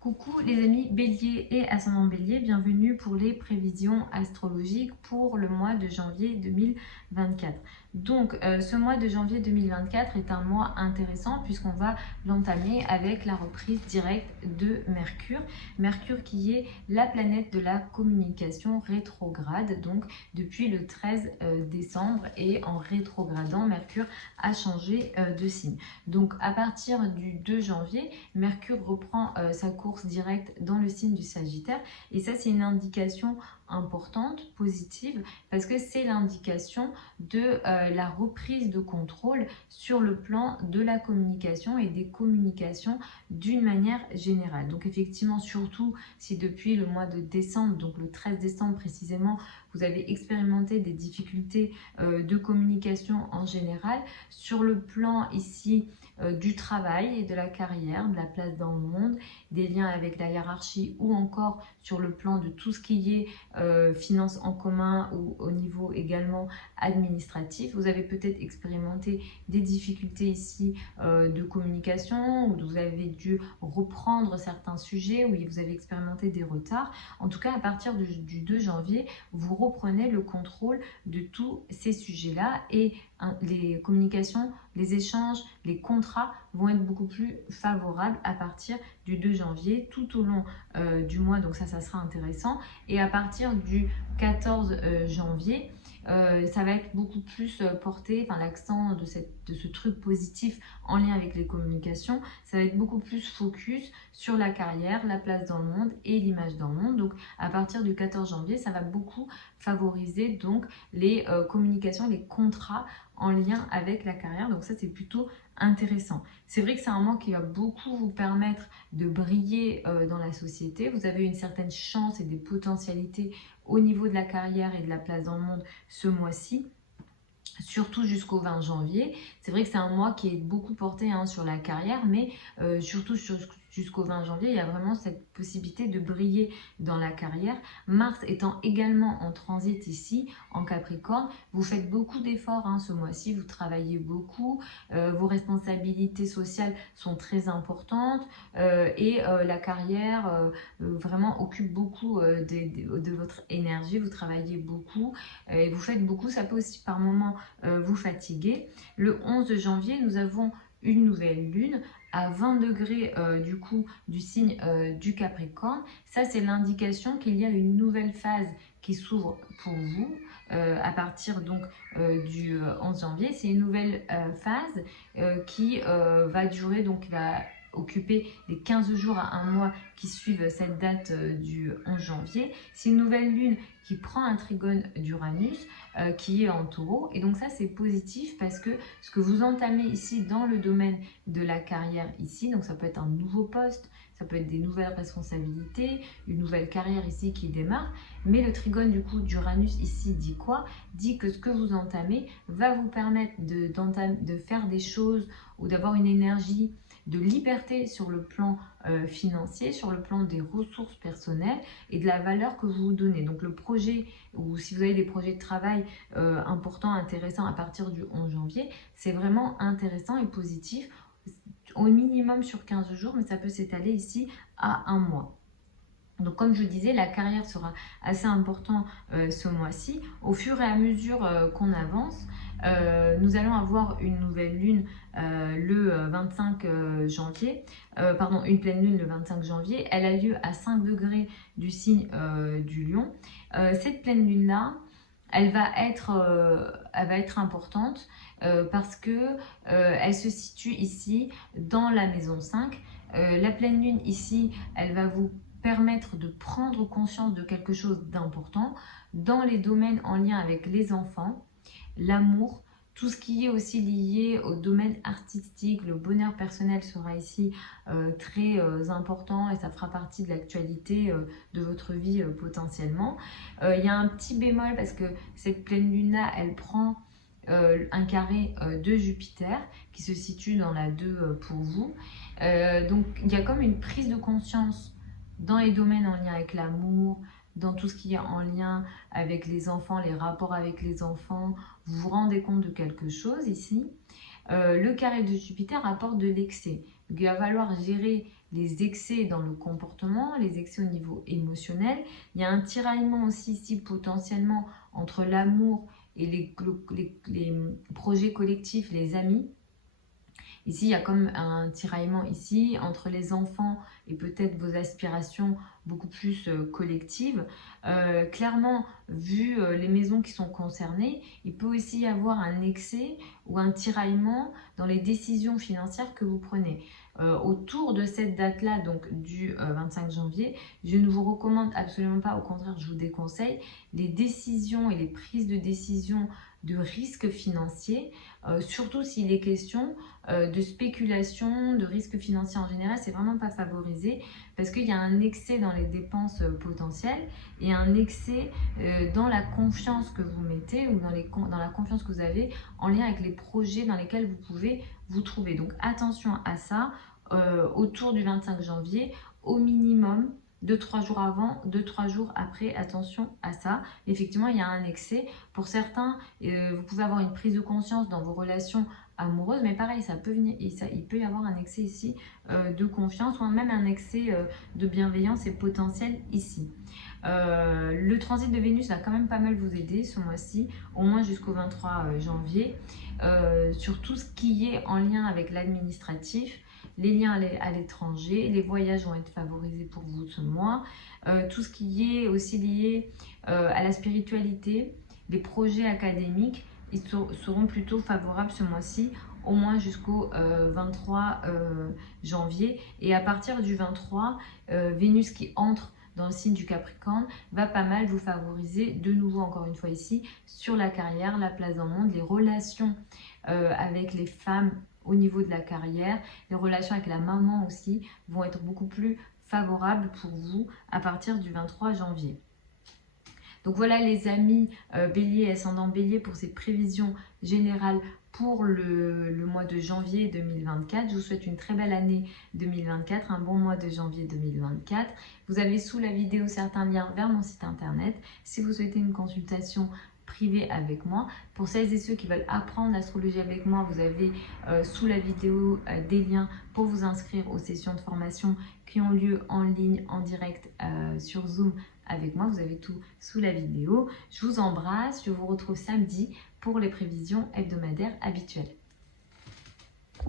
Coucou les amis Bélier et ascendant Bélier, bienvenue pour les prévisions astrologiques pour le mois de janvier 2024. Donc ce mois de janvier 2024 est un mois intéressant puisqu'on va l'entamer avec la reprise directe de Mercure. Mercure qui est la planète de la communication rétrograde, donc depuis le 13 décembre et en rétrogradant, Mercure a changé de signe. Donc à partir du 2 janvier, Mercure reprend sa course directe dans le signe du Sagittaire et ça c'est une indication importante, positive, parce que c'est l'indication de la reprise de contrôle sur le plan de la communication et des communications d'une manière générale. Donc effectivement, surtout si depuis le mois de décembre, donc le 13 décembre précisément, vous avez expérimenté des difficultés de communication en général, sur le plan ici du travail et de la carrière, de la place dans le monde, des liens avec la hiérarchie ou encore sur le plan de tout ce qui est finances en commun ou au niveau également administratif. Vous avez peut-être expérimenté des difficultés ici de communication, où vous avez dû reprendre certains sujets, où vous avez expérimenté des retards. En tout cas, à partir du 2 janvier, vous reprenez le contrôle de tous ces sujets-là et les communications, les échanges, les contrats vont être beaucoup plus favorables à partir du 2 janvier, tout au long du mois, donc ça sera intéressant. Et à partir du 14 janvier, ça va être beaucoup plus porté, enfin l'accent de ce truc positif en lien avec les communications, ça va être beaucoup plus focus sur la carrière, la place dans le monde et l'image dans le monde. Donc à partir du 14 janvier, ça va beaucoup favoriser donc les communications, les contrats en lien avec la carrière. Donc ça c'est plutôt intéressant. C'est vrai que c'est un mois qui va beaucoup vous permettre de briller dans la société. Vous avez une certaine chance et des potentialités au niveau de la carrière et de la place dans le monde ce mois-ci, surtout jusqu'au 20 janvier. C'est vrai que c'est un mois qui est beaucoup porté sur la carrière, mais surtout jusqu'au 20 janvier, il y a vraiment cette possibilité de briller dans la carrière. Mars étant également en transit ici, en Capricorne, vous faites beaucoup d'efforts ce mois-ci, vous travaillez beaucoup, vos responsabilités sociales sont très importantes et la carrière vraiment occupe beaucoup de votre énergie, vous travaillez beaucoup et vous faites beaucoup, ça peut aussi par moments vous fatiguer. Le 11 janvier, nous avons une nouvelle lune à 20 degrés du coup du signe du Capricorne. Ça c'est l'indication qu'il y a une nouvelle phase qui s'ouvre pour vous à partir donc du 11 janvier. C'est une nouvelle phase qui va durer, donc va occuper les 15 jours à un mois qui suivent cette date du 11 janvier. C'est une nouvelle lune qui prend un trigone d'Uranus qui est en taureau, et donc ça c'est positif parce que ce que vous entamez ici dans le domaine de la carrière ici, donc ça peut être un nouveau poste, ça peut être des nouvelles responsabilités, une nouvelle carrière ici qui démarre, mais le trigone du coup d'Uranus ici dit quoi? Dit que ce que vous entamez va vous permettre de faire des choses ou d'avoir une énergie de liberté sur le plan financier, sur le plan des ressources personnelles et de la valeur que vous vous donnez. Donc le projet, ou si vous avez des projets de travail importants, intéressants à partir du 11 janvier, c'est vraiment intéressant et positif, au minimum sur 15 jours, mais ça peut s'étaler ici à un mois. Donc comme je vous disais, la carrière sera assez importante ce mois-ci. Au fur et à mesure qu'on avance, nous allons avoir une nouvelle lune le 25 janvier, une pleine lune le 25 janvier. Elle a lieu à 5 degrés du signe du Lion. Cette pleine lune-là, elle va être importante parce que elle se situe ici dans la maison 5. La pleine lune ici, elle va vous permettre de prendre conscience de quelque chose d'important dans les domaines en lien avec les enfants, l'amour, tout ce qui est aussi lié au domaine artistique. Le bonheur personnel sera ici très important et ça fera partie de l'actualité de votre vie potentiellement. Il y a un petit bémol parce que cette pleine lune-là, elle prend un carré de Jupiter qui se situe dans la 2 pour vous. Donc il y a comme une prise de conscience dans les domaines en lien avec l'amour, dans tout ce qui est en lien avec les enfants, les rapports avec les enfants, vous vous rendez compte de quelque chose ici. Le carré de Jupiter apporte de l'excès. Donc il va falloir gérer les excès dans le comportement, les excès au niveau émotionnel. Il y a un tiraillement aussi ici potentiellement entre l'amour et les projets collectifs, les amis. Ici, il y a comme un tiraillement ici entre les enfants et peut-être vos aspirations beaucoup plus collectives. Clairement, vu les maisons qui sont concernées, il peut aussi y avoir un excès ou un tiraillement dans les décisions financières que vous prenez. Autour de cette date-là, donc du 25 janvier, je ne vous recommande absolument pas, au contraire, je vous déconseille les décisions et les prises de décision de risques financiers, surtout s'il est question de spéculation, de risques financiers en général, c'est vraiment pas favorisé parce qu'il y a un excès dans les dépenses potentielles et un excès dans la confiance que vous mettez ou dans la confiance que vous avez en lien avec les projets dans lesquels vous pouvez vous trouver. Donc attention à ça, autour du 25 janvier, au minimum 2-3 jours avant, 2-3 jours après, attention à ça. Effectivement, il y a un excès. Pour certains, vous pouvez avoir une prise de conscience dans vos relations amoureuses, mais pareil, ça peut venir, il peut y avoir un excès ici de confiance ou même un excès de bienveillance et potentiel ici. Le transit de Vénus va quand même pas mal vous aider ce mois-ci, au moins jusqu'au 23 janvier, sur tout ce qui est en lien avec l'administratif, les liens à l'étranger, les voyages vont être favorisés pour vous ce mois, tout ce qui est aussi lié à la spiritualité, les projets académiques, ils seront plutôt favorables ce mois-ci, au moins jusqu'au 23 janvier. Et à partir du 23, Vénus qui entre dans le signe du Capricorne va pas mal vous favoriser, de nouveau encore une fois ici, sur la carrière, la place dans le monde, les relations avec les femmes au niveau de la carrière, les relations avec la maman aussi vont être beaucoup plus favorables pour vous à partir du 23 janvier. Donc voilà les amis Bélier, ascendant Bélier pour ces prévisions générales pour le mois de janvier 2024. Je vous souhaite une très belle année 2024, un bon mois de janvier 2024. Vous avez sous la vidéo certains liens vers mon site internet. Si vous souhaitez une consultation privée avec moi, pour celles et ceux qui veulent apprendre l'astrologie avec moi, vous avez sous la vidéo des liens pour vous inscrire aux sessions de formation qui ont lieu en ligne, en direct sur Zoom avec moi. Vous avez tout sous la vidéo. Je vous embrasse, je vous retrouve samedi pour les prévisions hebdomadaires habituelles.